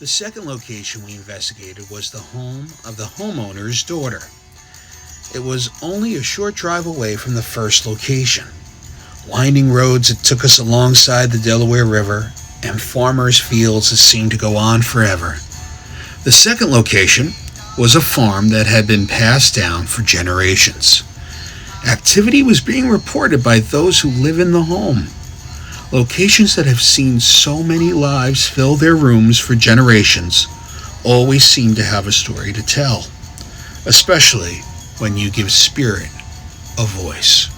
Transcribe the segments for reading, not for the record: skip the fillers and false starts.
The second location we investigated was the home of the homeowner's daughter. It was only a short drive away from the first location. Winding roads that took us alongside the Delaware River and farmers' fields that seemed to go on forever. The second location was a farm that had been passed down for generations. Activity was being reported by those who live in the home. Locations that have seen so many lives fill their rooms for generations always seem to have a story to tell, especially when you give spirit a voice.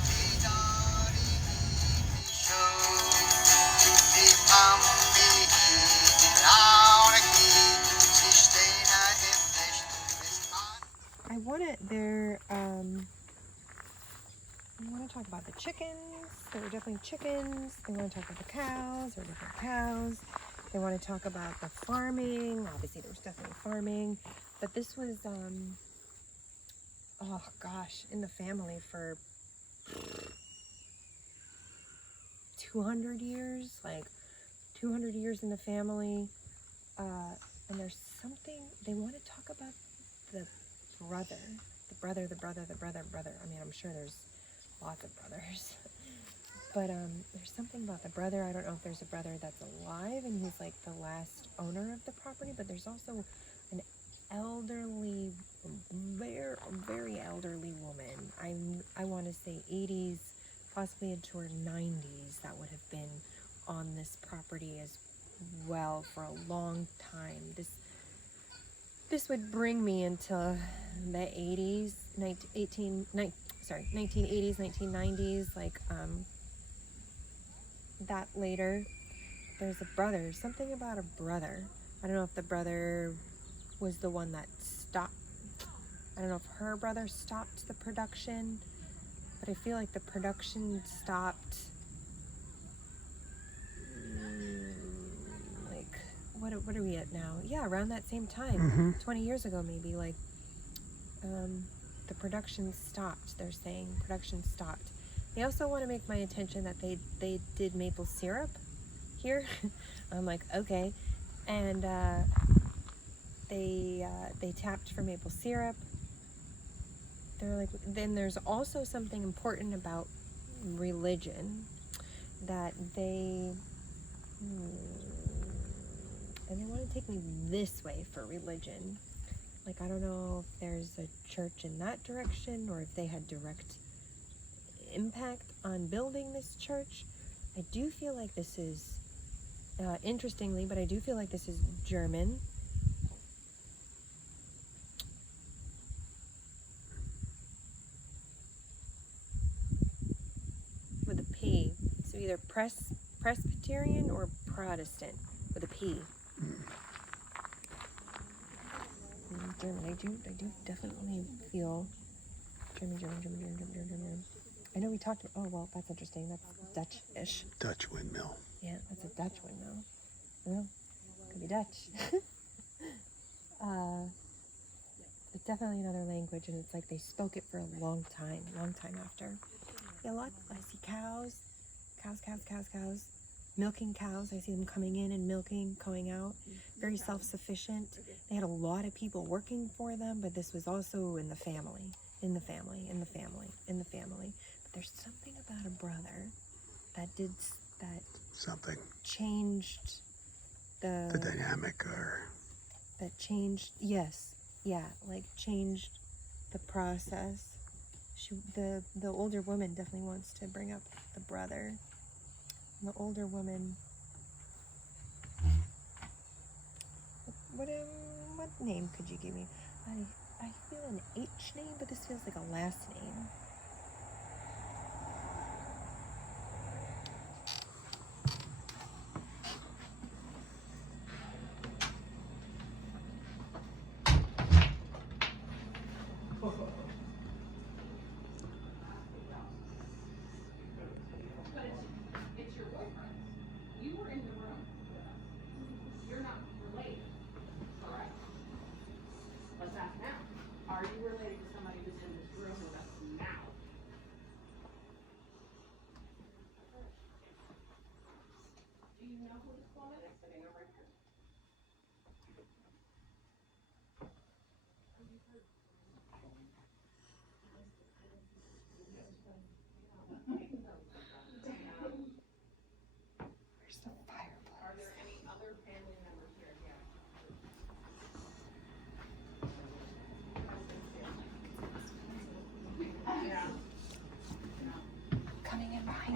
I want to talk about the chickens. There were definitely chickens. They want to talk about the cows. There were different cows. They want to talk about the farming. Obviously, there was definitely farming. But this was, oh gosh, in the family for 200 years. Like, 200 years in the family. And there's something, they want to talk about the brother. I mean, I'm sure there's lots of brothers. But there's something about the brother. I don't know if there's a brother that's alive and he's like the last owner of the property, but there's also an elderly, very elderly woman. I want to say 80s, possibly into her 90s, that would have been on this property as well for a long time. This would bring me into the 80s, 1980s, 1990s, like that later. There's a brother, something about a brother. I don't know if the brother was the one that stopped. I don't know if her brother stopped the production, but I feel like the production stopped. What are we at now? Yeah, around that same time, 20 years ago maybe. Like, the production stopped. They're saying production stopped. They also want to make my attention that they did maple syrup here. I'm like, okay, and they tapped for maple syrup. They're like, then there's also something important about religion that they. And they want to take me this way for religion. Like, I don't know if there's a church in that direction or if they had direct impact on building this church. I do feel like this is, interestingly, but I do feel like this is German. With a P. So either Presbyterian or Protestant with a P. German. I do definitely feel German. I know we talked about, oh, well, that's interesting. That's Dutch-ish. Dutch windmill. Yeah, that's a Dutch windmill. Well, could be Dutch. It's definitely another language, and it's like they spoke it for a long time after. Yeah, a lot. I see cows. Milking cows. I see them coming in and milking, going out. Very self-sufficient. They had a lot of people working for them, but this was also in the family. But there's something about a brother that Something. Changed the dynamic or... That changed, yes. Yeah, like changed the process. The older woman definitely wants to bring up the brother. The older woman. What name could you give me? I feel an H name, but this feels like a last name. It's your boyfriend. You were in the room. You're not related, correct? Let's ask now. Are you related to somebody who's in this room with us now?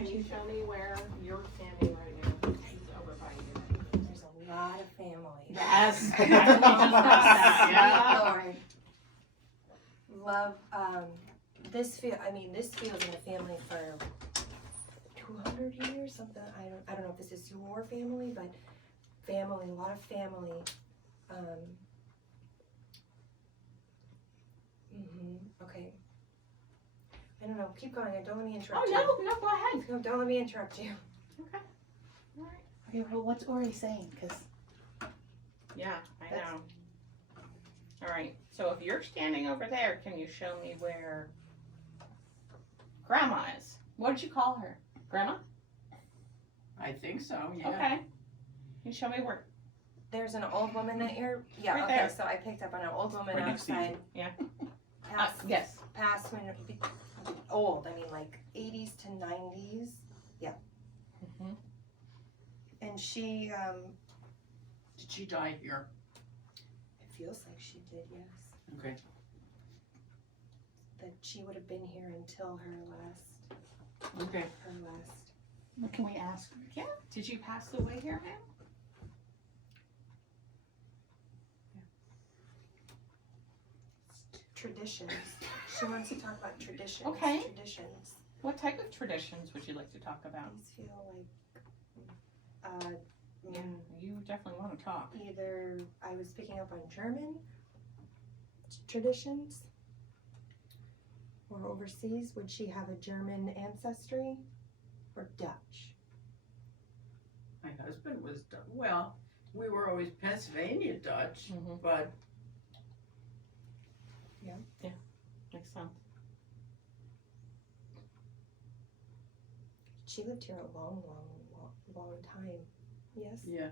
Can you show me where you're standing right now? It's over by you. There's a lot of family. Yes. Lord. Love, this feels in the family for 200 years, something. I don't know if this is your family, but family, a lot of family. Okay. I don't know. Keep going. Don't let me interrupt you. No, go ahead. No, don't let me interrupt you. Okay. All right. Okay, well, what's Ori saying? Because Yeah, I know. All right. So if you're standing over there, can you show me where Grandma is? What did you call her? Grandma? I think so, yeah. Okay. Can you show me where? There's an old woman that you're. Yeah. Right Okay. there. So I picked up on an old woman Right next to you. outside. Yeah. Past, Yes. past when old. I mean, like 80s to 90s. Yeah. Mhm. And she. Did she die here? It feels like she did. Yes. Okay. That she would have been here until her last. Okay. what can we ask? Yeah. Did you pass away here, ma'am? Traditions. She wants to talk about traditions. Okay. Traditions. What type of traditions would you like to talk about? These feel like, Yeah, you definitely want to talk. either I was picking up on German traditions, or overseas. Would she have a German ancestry, or Dutch? My husband was, well, we were always Pennsylvania Dutch, Mhm. but Makes sense. She lived here a long time. Yes. Yeah.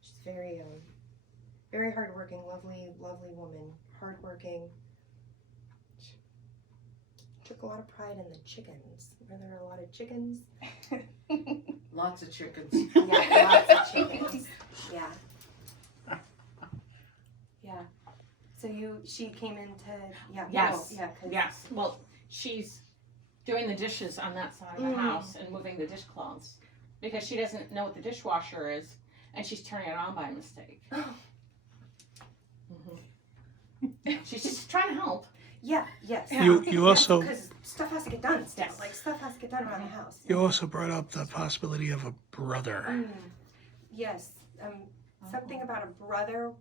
She's very very hardworking, lovely woman. Hardworking. Took a lot of pride in the chickens. Were there a lot of chickens? lots of chickens. Yeah, lots of chickens. Yeah. Yeah. So she came into, Yes. yeah, 'cause Yes. Well, she's doing the dishes on that side of the house and moving the dishcloths because she doesn't know what the dishwasher is and she's turning it on by mistake. She's just trying to help. Yeah, yes. You also Because stuff has to get done still. Yes. Like, stuff has to get done around the house. you also brought up the possibility of a brother. Yes. Something about a brother,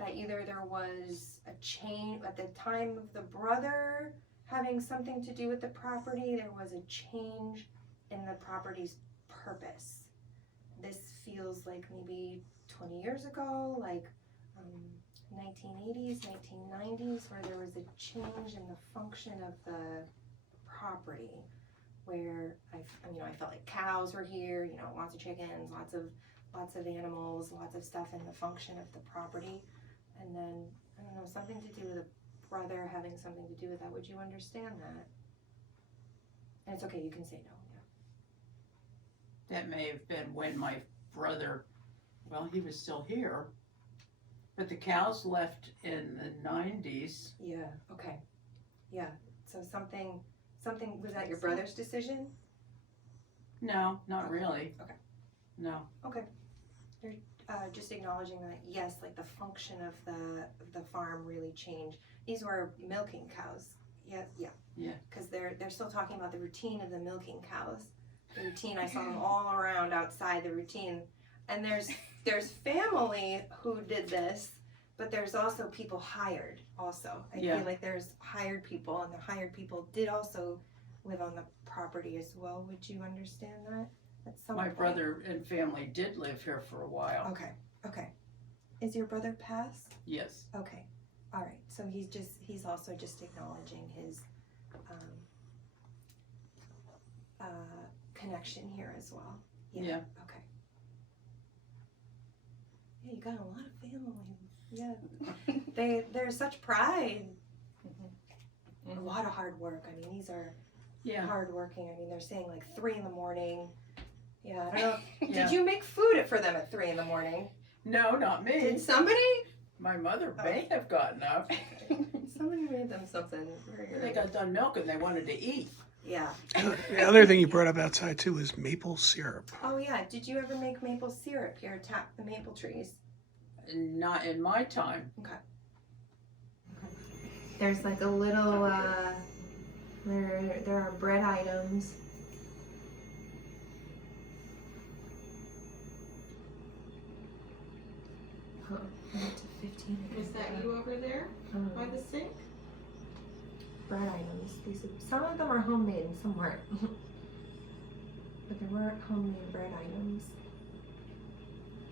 that either there was a change at the time of the brother having something to do with the property, there was a change in the property's purpose. This feels like maybe 20 years ago, like 1980s, 1990s, where there was a change in the function of the property, where I felt like cows were here, lots of chickens, lots of animals, lots of stuff in the function of the property. And then, I don't know, something to do with a brother having something to do with that. Would you understand that? And it's okay, you can say no. That may have been when my brother, well, he was still here, but the cows left in the 90s. Yeah, okay. Yeah, so something, was that your brother's decision? No, not Okay. really. Okay. No. Just acknowledging that, yes, like the function of the farm really changed. These were milking cows. Yeah. Yeah. Because they're still talking about the routine of the milking cows. The routine, I saw them all around outside the routine. And there's family who did this, but there's also people hired also. I Yeah. feel like there's hired people, and the hired people did also live on the property as well. Would you understand that? At some My point? brother and family did live here for a while. Okay. Is your brother passed? Yes. Okay. All right. So he's also just acknowledging his connection here as well. Yeah. Okay. Yeah, you got a lot of family. Yeah. There's such pride. A lot of hard work. I mean, these are Yeah. hardworking. I mean, they're saying like 3 a.m. Yeah, I don't know. Yeah. Did you make food for them at 3 a.m? No, not me. Did somebody? My mother may have gotten up. Somebody made them something very They good. got done milking, they wanted to eat. Yeah. The other thing you brought up outside too is maple syrup. Oh yeah. Did you ever make maple syrup here? Tap the maple trees. Not in my time. Okay. There's like a little. There are bread items. Oh, I'm up to 15. Is that you over there by the sink? Bread items. Some of them are homemade and some weren't. But there were homemade bread items.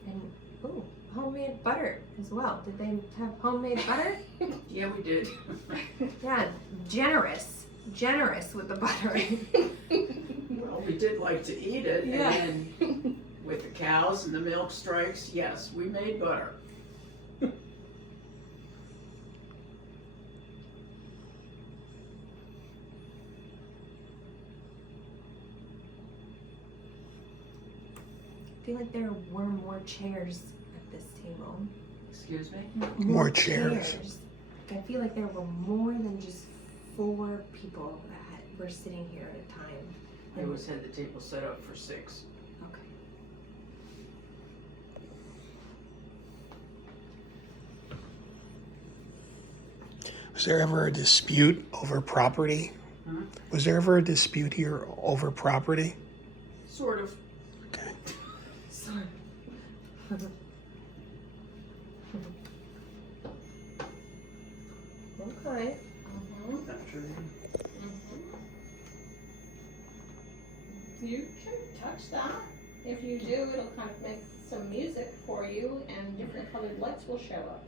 And ooh, homemade butter as well. Did they have homemade butter? Yeah, we did. Yeah, generous with the butter. Well, we did like to eat it, Yeah. and then with the cows and the milk strikes, yes, we made butter. I feel like there were more chairs at this table. Excuse me? More chairs. I feel like there were more than just 4 people that were sitting here at a time. I always had the table set up for 6. Okay. Was there ever a dispute over property? Huh? Was there ever a dispute here over property? Sort of. Okay. Sorry. Okay. Not true. You can touch that. If you do, it'll kind of make some music for you and different colored lights will show up.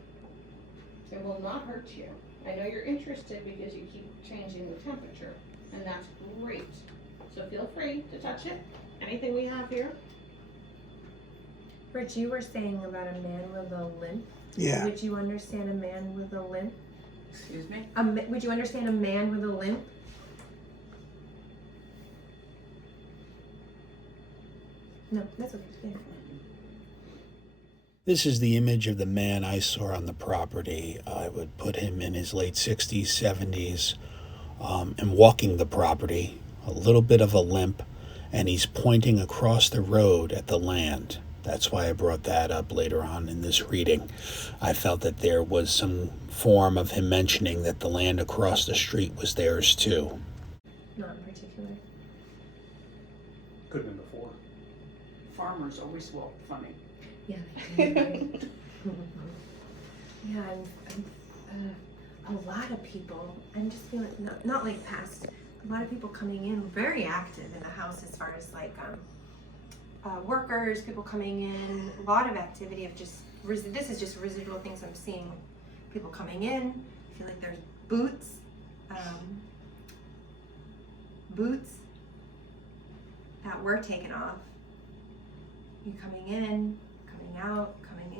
It will not hurt you. I know you're interested because you keep changing the temperature, and that's great. So feel free to touch it. Anything we have here. Rich, you were saying about a man with a limp. Yeah. Would you understand a man with a limp? Excuse me? Would you understand a man with a limp? No, that's okay. Yeah. This is the image of the man I saw on the property. I would put him in his late 60s, 70s, and walking the property, a little bit of a limp, and he's pointing across the road at the land. That's why I brought that up later on in this reading. I felt that there was some form of him mentioning that the land across the street was theirs too. Not in particular. Could have been before. Farmers always walk funny. Yeah, they do. Yeah, a lot of people. I'm just feeling not like past. A lot of people coming in, very active in the house as far as like workers, people coming in. A lot of activity of just. This is just residual things I'm seeing. People coming in. I feel like there's boots. Boots that were taken off. You coming in, coming out, coming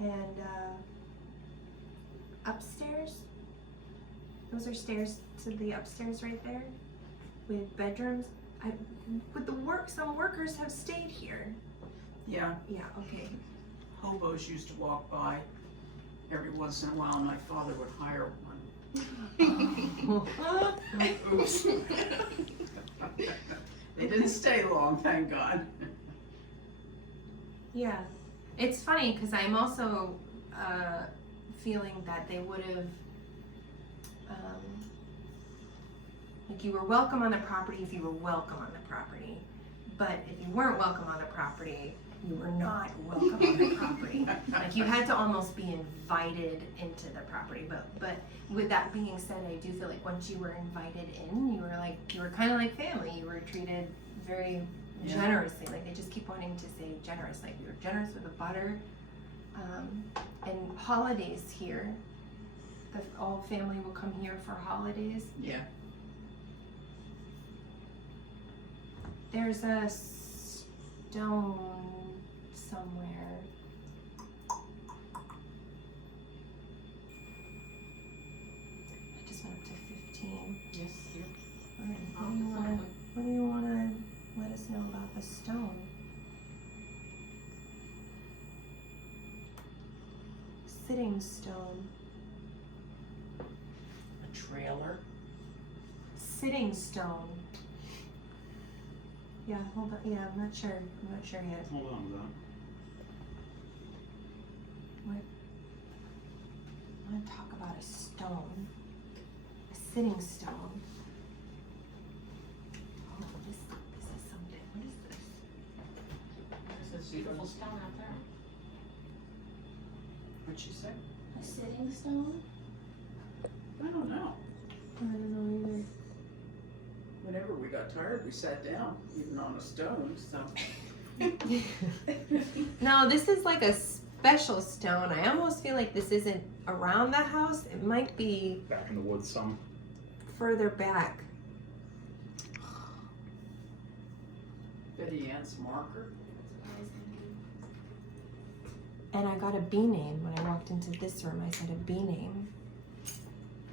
in, and upstairs. Those are stairs to the upstairs right there, with bedrooms. Some workers have stayed here. Yeah, Yeah. Okay. hobos used to walk by every once in a while, and my father would hire one. Oops. They didn't stay long, thank God. Yeah, it's funny because I'm also feeling that they would have, like you were welcome on the property if you were welcome on the property, but if you weren't welcome on the property, you were not welcome on the property. Like you had to almost be invited into the property. But with that being said, I do feel like once you were invited in, you were kind of like family. You were treated very generously. Like they just keep wanting to say generous. Like we were generous with the butter. And holidays here. All family will come here for holidays. Yeah. There's a stone somewhere. I just went up to 15. Yes, you. All right, what do you want to let us know about the stone? Sitting stone. trailer. Sitting stone. Yeah, hold on. Yeah, I'm not sure. I'm not sure yet. Hold on, Doc. I want to talk about a stone. A sitting stone. Oh, this is something. What is this? There's a beautiful stone out there. What'd she say? A sitting stone? I don't know. I don't know either. Whenever we got tired, we sat down, even on a stone, so. No, this is like a special stone. I almost feel like this isn't around the house. It might be Back in the woods some. further back. Betty Ann's marker. And I got a B name when I walked into this room. I said a B name.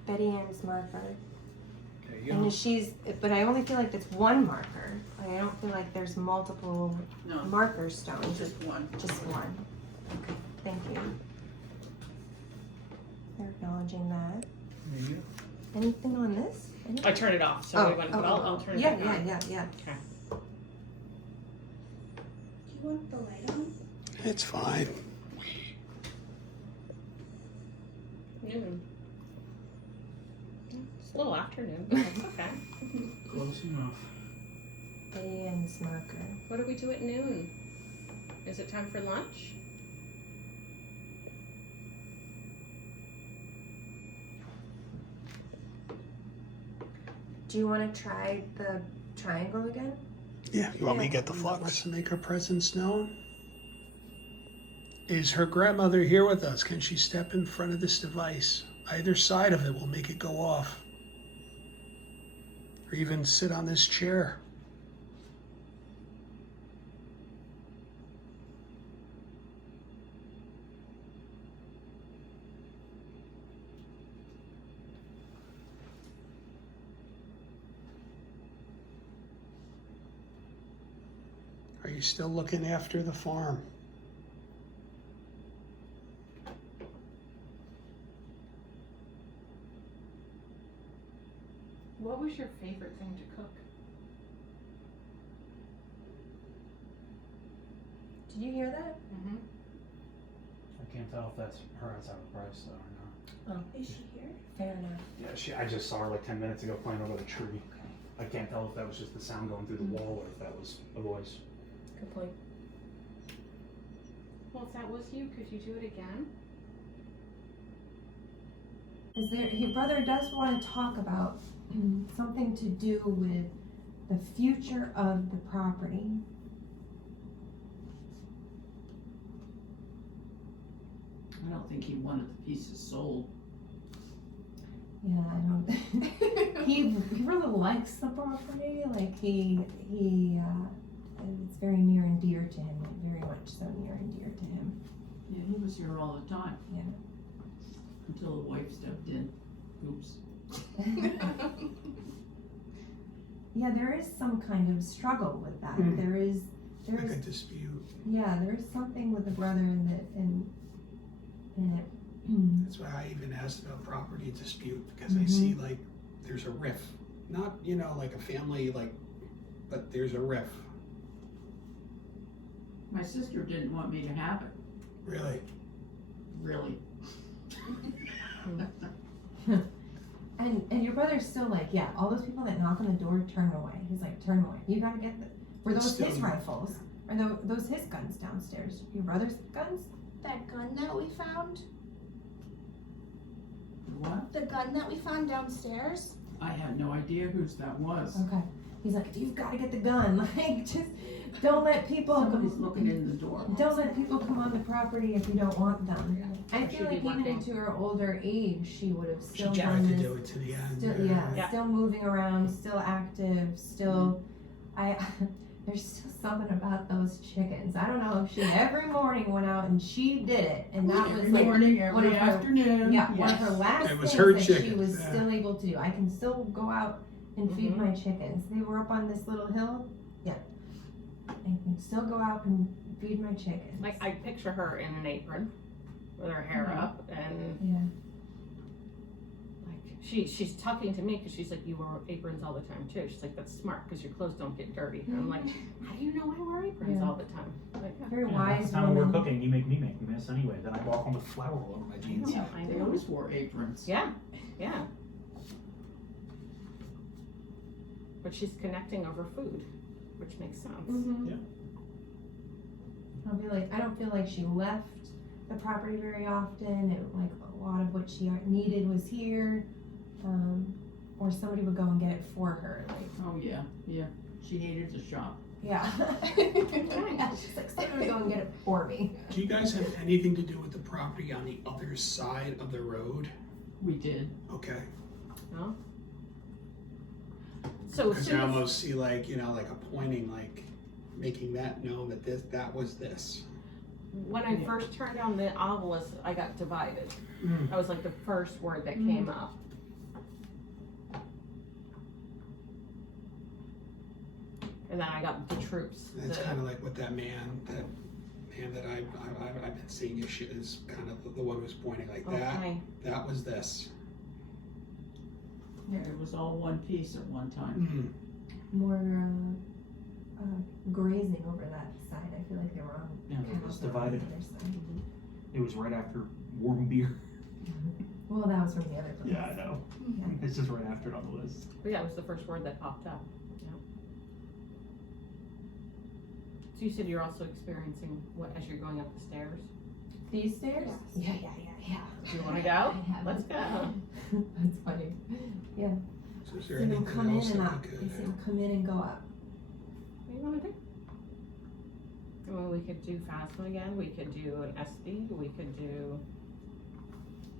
Betty Ann's marker. There you And go. she's, but I only feel like it's one marker. I don't feel like there's multiple No, marker stones. just one. Just one. Okay, thank you. They're acknowledging that. There you go. Anything on this? I turned it off, so we went, but I'll turn it yeah, back on. yeah. Do you want the light on? It's fine. Noon. It's a little afternoon, but that's okay. Close enough. Betty Ann's marker. What do we do at noon? Is it time for lunch? Do you want to try the triangle again? Yeah, you want me to get the Wants flux? to make her presence known. Is her grandmother here with us? Can she step in front of this device? Either side of it will make it go off. Or even sit on this chair. Are you still looking after the farm? What was your favorite thing to cook? Did you hear that? Mm-hmm. I can't tell if that's her outside of price though or not. Is she here? Fair enough. Yeah, I just saw her like 10 minutes ago playing over the tree. I can't tell if that was just the sound going through the wall or if that was a voice. Good point. Well, if that was you, could you do it again? Is there? Your brother does want to talk about something to do with the future of the property. I don't think he wanted the pieces sold. Yeah, I don't. he really likes the property. Like it's very near and dear to him. Like very much so near and dear to him. Yeah, he was here all the time. Yeah. Until the wife stepped in. Oops. Yeah, there is some kind of struggle with that. Hmm. There is Like a dispute. yeah, there is something with the brother in it. That's why I even asked about property dispute, because I see like there's a riff. Not, like a family, but there's a riff. My sister didn't want me to have it. Really? Really. And your brother's still like, yeah, all those people that knock on the door, turn away. He's like, turn away. You gotta get were those Still- his rifles? Are those his guns downstairs? Your brother's guns? That gun that we found? What? The gun that we found downstairs? I had no idea whose that was. Okay. He's like, you've gotta get the gun. Like, just don't let people Somebody's looking in the door. Don't let people come on the property if you don't want them. I She feel like be even looking. into her older age, she would have She still tried done to this. do it to the end. Still, Yeah. still moving around, still active, still. There's still something about those chickens. I don't know if she every morning went out and she did it, and that was Every like morning, one every of her- afternoon. yeah, one of yes. her last It was things her that she chickens, was yeah. still able to do. I can still go out and feed my chickens. They were up on this little hill. Yeah, I can still go out and feed my chickens. Like, I picture her in an apron with her hair up and Yeah. like she's talking to me because she's like, you wear aprons all the time too. She's like, that's smart because your clothes don't get dirty. And I'm like, how do you know I wear aprons all the time? Like, yeah. Very Half wise the time when we're woman. cooking, you make me make a mess anyway. Then I walk home with flour all over my jeans. Yeah, I They know. always wore aprons. Yeah, yeah. But she's connecting over food, which makes sense. Mm-hmm. Yeah. I don't feel like she left the property very often. Like a lot of what she needed was here, or somebody would go and get it for her. Like, Oh, yeah, yeah. She needed to shop. yeah, yeah. She's like, somebody would go and get it for me. Do you guys have anything to do with the property on the other side of the road? We did. Okay. No? So as Because soon I as, almost see like, you know, like a pointing, like making that know that that was this. when I first turned on the obelisk, I got divided. Mm. That was like the first word that came up. And then I got the troops. It's the- kind of like what that man that I've been seeing is kind of the one who's pointing like that. Okay. That was this. Yeah, it was all one piece at one time. Mm. More grazing over that side. I feel like they were on Yeah, it kind was of the divided. other side. It was right after warm beer. Well, that was from the other place. Yeah, I know. Yeah. It's just right after it on the list. But yeah, it was the first word that popped up. Yeah. So you said you're also experiencing what as you're going up the stairs? These stairs? Yes. Yeah. Do you want to go? Yeah. Let's go. That's funny. Yeah. So is there See them anything come in else and that up. we You could? see them come in and go up. What do you want to do? I mean, we could do Phasma again. We could do an SB. We could do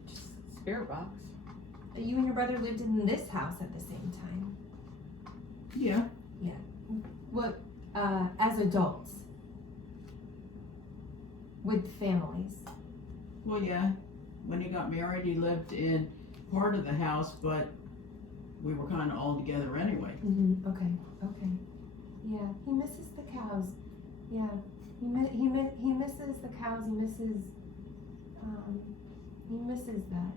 just Spirit Box. You and your brother lived in this house at the same time. Yeah. What, as adults? With families? Well, yeah. When he got married, he lived in part of the house, but we were kind of all together anyway. Mm-hmm. Okay. Yeah, he misses the cows. Yeah, he misses the cows. He misses that.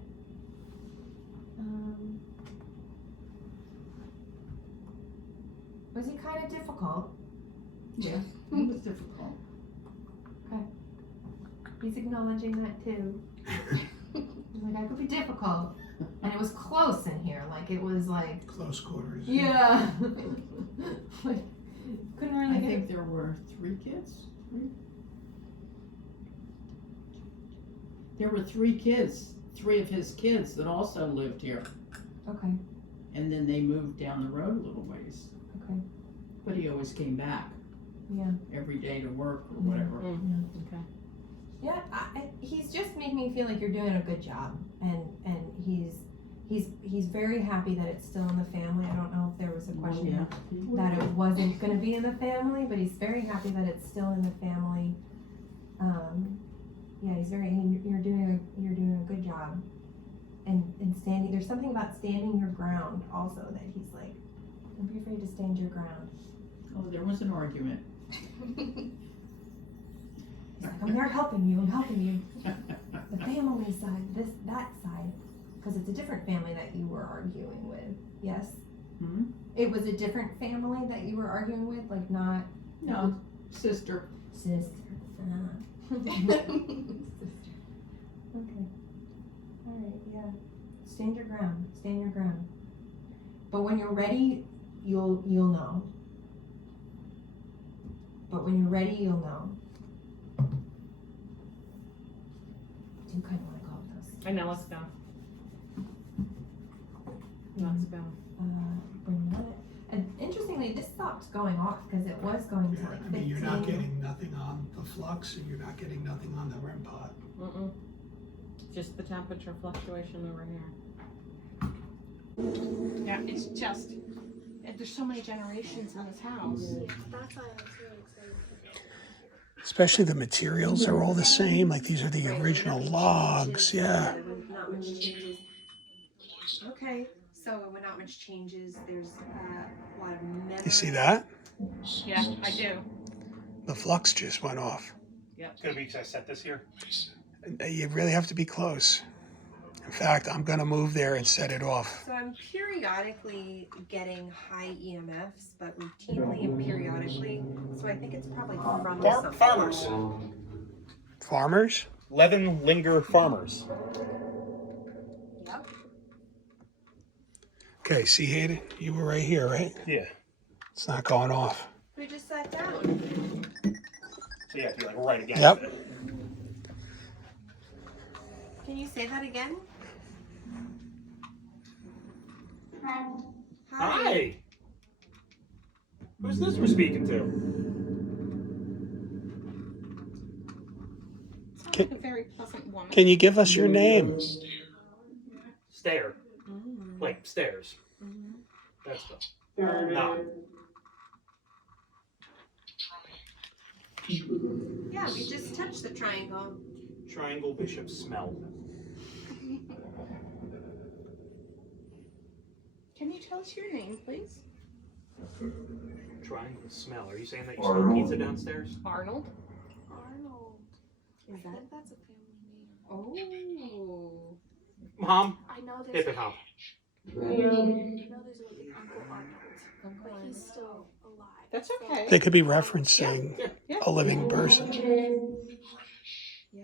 Was he kind of difficult? Yeah, it was difficult. He's acknowledging that too. He's like, I could be difficult, and it was close in here. Like it was like, Close quarters. yeah, like couldn't really I get. think there were 3 kids. There were 3 kids, 3 of his kids that also lived here. Okay. And then they moved down the road a little ways. Okay. But he always came back Yeah. every day to work or whatever. Okay. Yeah, he's just made me feel like you're doing a good job, and he's very happy that it's still in the family. I don't know if there was a question Yeah. that it wasn't going to be in the family, but he's very happy that it's still in the family. Yeah, you're doing a good job, and standing. There's something about standing your ground also that he's like, don't be afraid to stand your ground. Oh, there was an argument. He's like, I'm there helping you. The family side, that side, because it's a different family that you were arguing with. Yes. Hmm? It was a different family that you were arguing with, like not No, sister. sister. Sister. Okay. All right. Yeah. Stand your ground. Stand your ground. But when you're ready, you'll know. But when you're ready, you'll know. I do kind of want to go with those. I know. Let's go. Let's go. Bring that. And interestingly, this stopped going off because it was going to Yeah, like I 15. mean, you're not getting nothing on the flux, and you're not getting nothing on the REM pod. Mm-mm. Just the temperature fluctuation over here. Yeah, it's just, there's so many generations in this house. That's why I was really excited. Especially the materials are all the same. Like these are the original logs. Yeah. Not much changes. Okay, so when not much changes, there's a lot of memory. You see that? Yeah, I do. The flux just went off. It's gonna be because I set this here. You really have to be close. In fact, I'm going to move there and set it off. So I'm periodically getting high EMFs, but routinely and periodically. So I think it's probably from something. Farmers. Farmers? Linger farmers. Yep. Okay, see, Hayden, you were right here, right? Yeah. It's not going off. We just sat down. So yeah, you're like right against Yep. it. Can you say that again? Hi. Who's this we're speaking to? Sounds like a very pleasant woman. Can you give us your name? Stare. Mm-hmm. Like stairs. Mm-hmm. That's the nod. Yeah, we just touched the triangle. Triangle bishop smell. Can you tell us your name, please? Triangle smell. Are you saying that you smell pizza downstairs? Arnold. Arnold. Is I that? think that's a family name. Oh. Mom, I know there's hip and hop. I know there's like Uncle Arnold, but he's still alive. That's so- okay. They could be referencing Yeah. a living person. Yeah,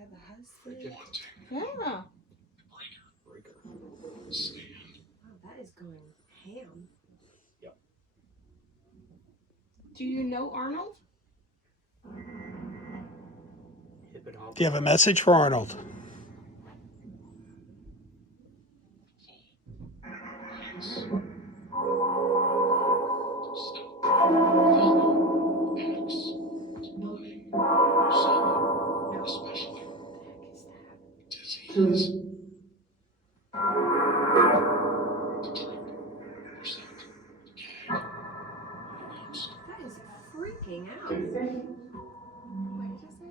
the husband. Yeah. Wow, that is going ham. Do you know Arnold? Hip and hop. Do you have a message for Arnold? That is freaking out. What did you say?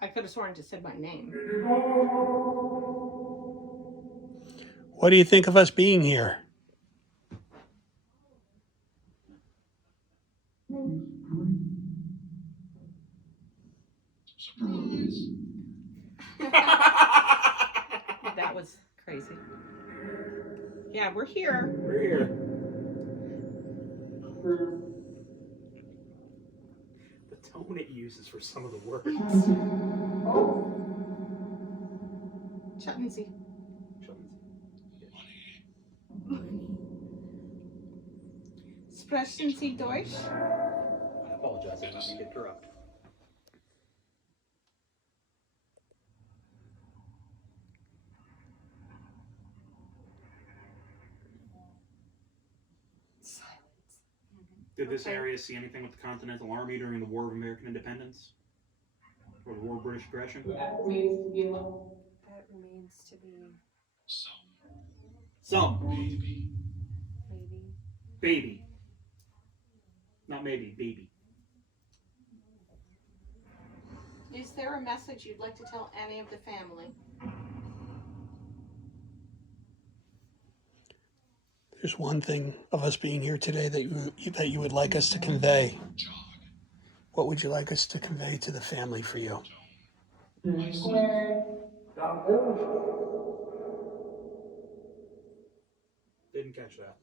I could have sworn it just said my name. What do you think of us being here? That was crazy. Yeah, we're here. We're here. The tone it uses for some of the words. Chatten Sie. Sprechen Sie Deutsch? I apologize, I didn't mean to interrupt. Silence. Did this Okay. area see anything with the Continental Army during the War of American Independence? Or the War of British Aggression? That remains to be Some. maybe. Baby. Not maybe, baby. Is there a message you'd like to tell any of the family? There's one thing of us being here today that you would like us to convey. What would you like us to convey to the family for you? Didn't catch that.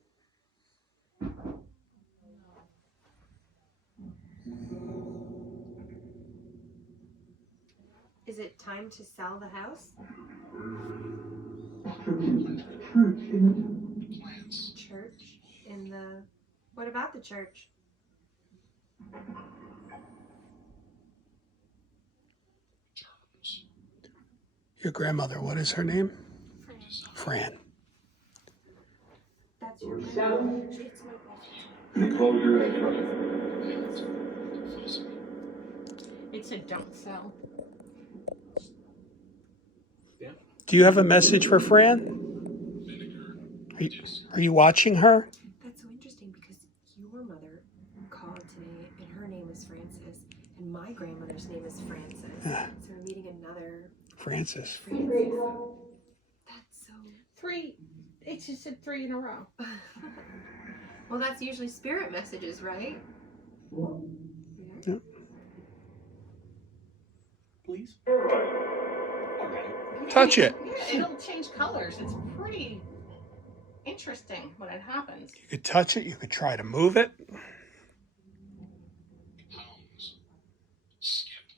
Is it time to sell the house? Church in the. What about the church? Your grandmother, what is her name? Fran. That's your grandmother. It's my boyfriend. It said don't sell. Do you have a message for Fran? Are you watching her? That's so interesting because your mother called today and her name is Frances and my grandmother's name is Frances. Yeah. So we're meeting another Francis. Frances. That's so. 3. It just said 3 in a row. Well, that's usually spirit messages, right? Yeah. please? Touch it. Yeah, it'll change colors. It's pretty interesting when it happens. You could touch it. You could try to move it.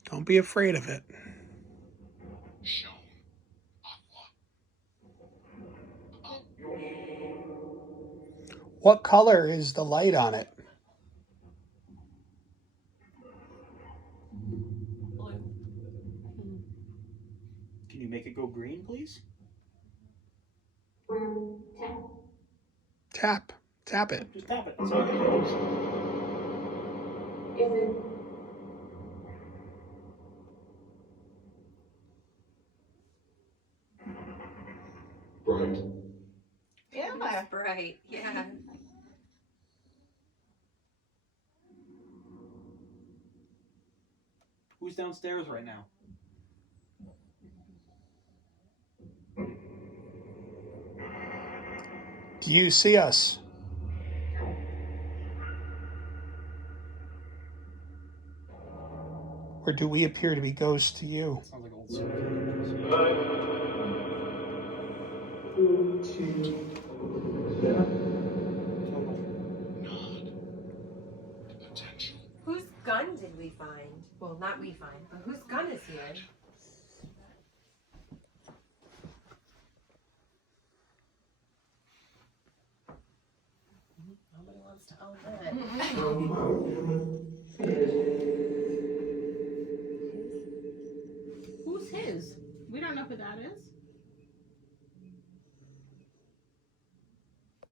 Don't be afraid of it. What color is the light on it? Can you make it go green, please? Tap. Tap it. Just tap it. That's all you do. Yeah. Bright, yeah. Who's downstairs right now? Do you see us? Or do we appear to be ghosts to you? Sounds like old Spooky. Whose gun did we find? Well, not we find, but whose gun is here? Nobody wants to own that. Who's his? We don't know who that is.